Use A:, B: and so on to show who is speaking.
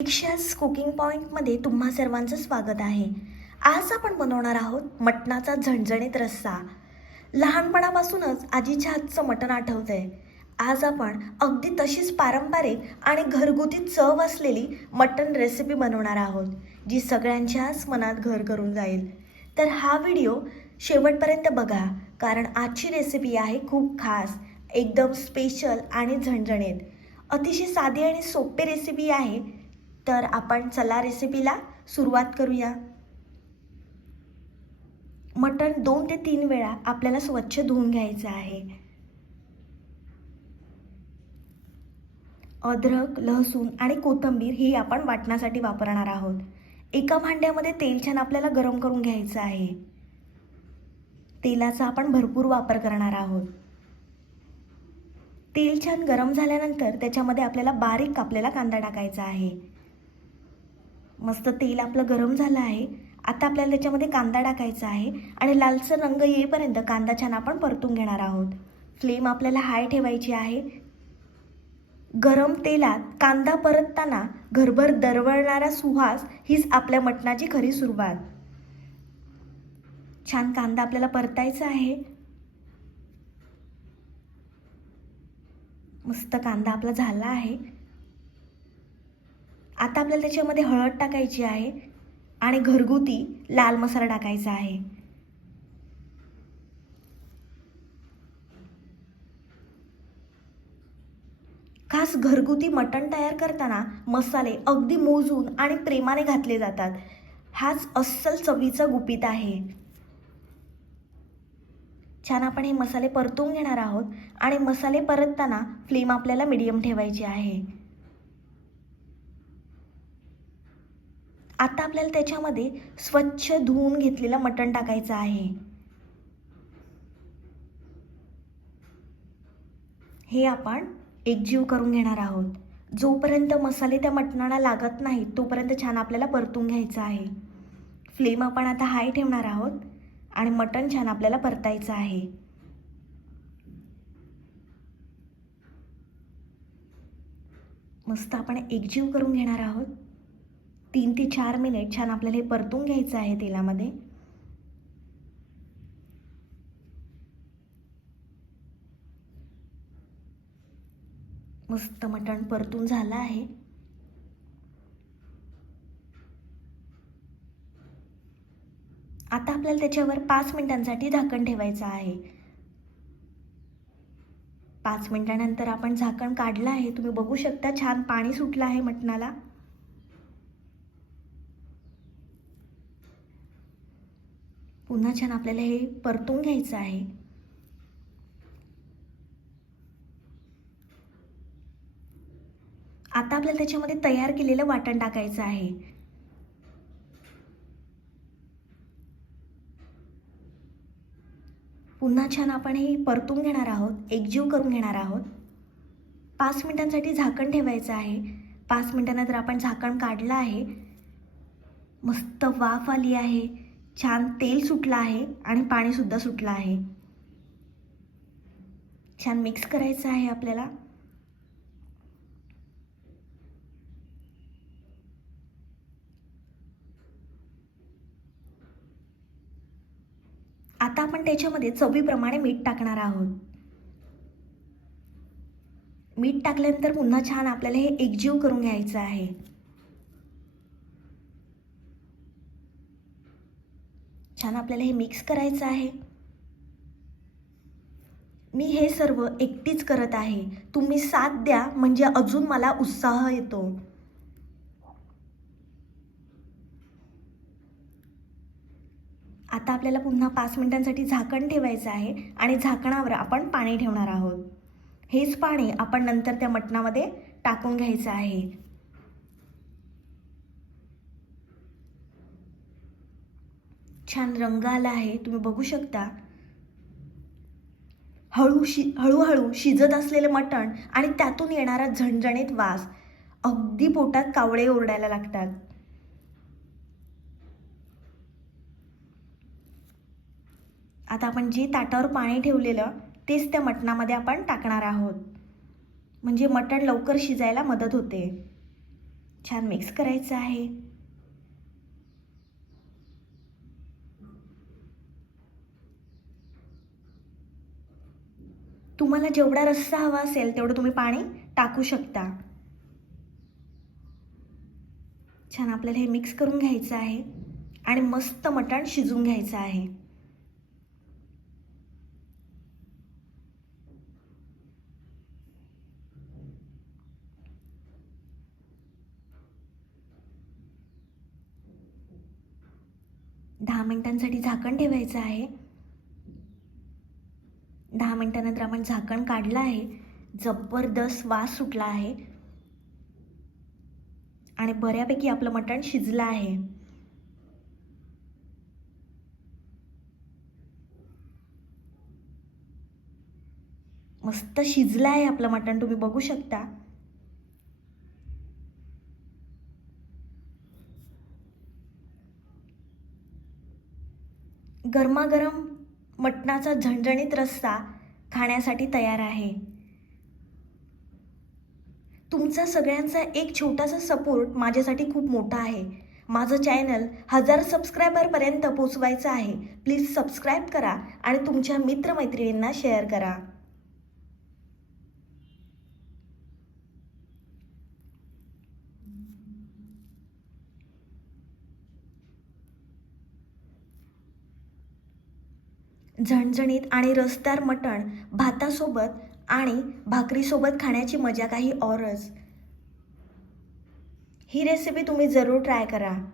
A: दीक्षास cooking पॉईंटमध्ये तुम्हा सर्वांचं स्वागत आहे. आज आपण बनवणार आहोत मटणाचा झणझणीत रस्सा. लहानपणापासूनच आजीच्या हातचं मटण आठवतं आहे आज आपण अगदी तशीच पारंपरिक आणि घरगुती चव असलेली मटण रेसिपी बनवणार आहोत जी सगळ्यांच्याच मनात घर करून जाईल. तर हा व्हिडिओ शेवटपर्यंत बघा कारण आजची रेसिपी आहे खूप खास एकदम स्पेशल आणि झणझणीत. अतिशय साधी आणि सोपी रेसिपी आहे तर आपण चला रेसिपीला सुरुवात करूया. मटण दोन ते तीन वेळा आपल्याला स्वच्छ धुवून घ्यायचं आहे. अद्रक लसूण आणि कोथिंबीर ही आपण वाटण्यासाठी वापरणार आहोत. एका भांड्यामध्ये तेल छान आपल्याला गरम करून घ्यायचं आहे. तेलाचा आपण भरपूर वापर करणार आहोत. तेल छान गरम झाल्यानंतर त्याच्यामध्ये आपल्याला बारीक कापलेला कांदा टाकायचा आहे. मस्त तेल आपलं गरम झालं आहे. आता आपल्याला त्याच्यामध्ये कांदा टाकायचा आहे आणि लालसर रंग येईपर्यंत कांदा छान आपण परतून घेणार आहोत. फ्लेम आपल्याला हाय ठेवायची आहे. गरम तेलात कांदा परतताना घरभर दरवळणारा सुहास हीच आपल्या मटणाची खरी सुरुवात. छान कांदा आपल्याला परतायचा आहे. मस्त कांदा आपला झाला आहे. आता आपल्याला त्याच्यामध्ये हळद टाकायची आहे आणि घरगुती लाल मसाला टाकायचा आहे. खास घरगुती मटण तयार करताना मसाले अगदी मोजून आणि प्रेमाने घातले जातात. हाच अस्सल चवीचा गुपित आहे. छान आपण हे मसाले परतून घेणार आहोत आणि मसाले परतताना फ्लेम आपल्याला मिडियम ठेवायची आहे. आता आपल्याला त्याच्यामध्ये स्वच्छ धुवून घेतलेलं मटण टाकायचं आहे. हे आपण एकजीव करून घेणार आहोत. जोपर्यंत मसाले त्या मटणाला लागत नाहीत तोपर्यंत छान आपल्याला परतून घ्यायचं आहे. फ्लेम आपण आता हाय ठेवणार आहोत आणि मटण छान आपल्याला परतायचं आहे. मस्त आपण एकजीव करून घेणार आहोत. तीन ते चार मिनिट छान आपल्याला हे परतून घ्यायचं आहे तेलामध्ये. मस्त मटण परतून झालं आहे. आता आपल्याला त्याच्यावर पाच मिनिटांसाठी झाकण ठेवायचं आहे. पाच मिनिटानंतर आपण झाकण काढलं आहे. तुम्ही बघू शकता छान पाणी सुटलं आहे मटणाला. पुन्हा छान आपल्याला हे परतून घ्यायचं आहे. आता आपल्याला त्याच्यामध्ये तयार केलेलं वाटण टाकायचं आहे. पुन्हा छान आपण हे परतून घेणार आहोत एकजीव करून घेणार आहोत. पाच मिनिटांसाठी झाकण ठेवायचं आहे. पाच मिनिटानंतर आपण झाकण काढलं आहे मस्त वाफ आली आहे. छान तेल सुटलं आहे आणि पाणीसुद्धा सुटलं आहे. छान मिक्स करायचं आहे आपल्याला. आता आपण त्याच्यामध्ये चवीप्रमाणे मीठ टाकणार आहोत. मीठ टाकल्यानंतर पुन्हा छान आपल्याला हे एकजीव करून घ्यायचं आहे. छान आपल्याला हे मिक्स करायचं आहे. मी हे सर्व एकटीच करत आहे. तुम्ही साथ द्या म्हणजे अजून मला उत्साह येतो. आता आपल्याला पुन्हा पाच मिनिटांसाठी झाकण ठेवायचं आहे आणि झाकणावर आपण पाणी ठेवणार आहोत. हेच पाणी आपण नंतर त्या मटणामध्ये टाकून घ्यायचं आहे. छान रंग आला आहे तुम्ही बघू शकता. हळू शि हळूहळू शिजत असलेलं मटण आणि त्यातून येणारा झणझणीत वास अगदी पोटात कावळे ओरडायला लागतात. आता आपण जे ताटावर पाणी ठेवलेलं तेच त्या मटणामध्ये आपण टाकणार आहोत. म्हणजे मटण लवकर शिजायला मदत होते. छान मिक्स करायचं आहे. तुम्हाला जेवढा रस्सा हवा असेल तेवढं तुम्ही पाणी टाकू शकता. छान आपल्याला हे मिक्स करून घ्यायचं आहे आणि मस्त मटण शिजून घ्यायचं आहे. दहा मिनिटांसाठी झाकण ठेवायचं आहे. दहा मिनटानंतर आपण झाकण काढलं आहे. जबरदस्त वास सुटला आहे. आणि बऱ्यापैकी आपलं मटण शिजलं आहे. मस्त शिजलं आहे आपलं मटण. तुम्ही बघू शकता. गरमागरम मटणाचा झणझणीत रस्सा खाण्यासाठी तयार आहे. तुमचा सगळ्यांचा एक छोटासा सपोर्ट माझ्यासाठी खूप मोठा आहे. माझं चॅनल हजार सबस्क्रायबरपर्यंत पोचवायचं आहे. प्लीज सबस्क्राईब करा आणि तुमच्या मित्रमैत्रिणींना शेअर करा. झणझणीत आणि रसदार मटण भातासोबत आणि भाकरीसोबत खाण्याची मजा काही औरच. ही रेसिपी तुम्ही जरूर ट्राय करा.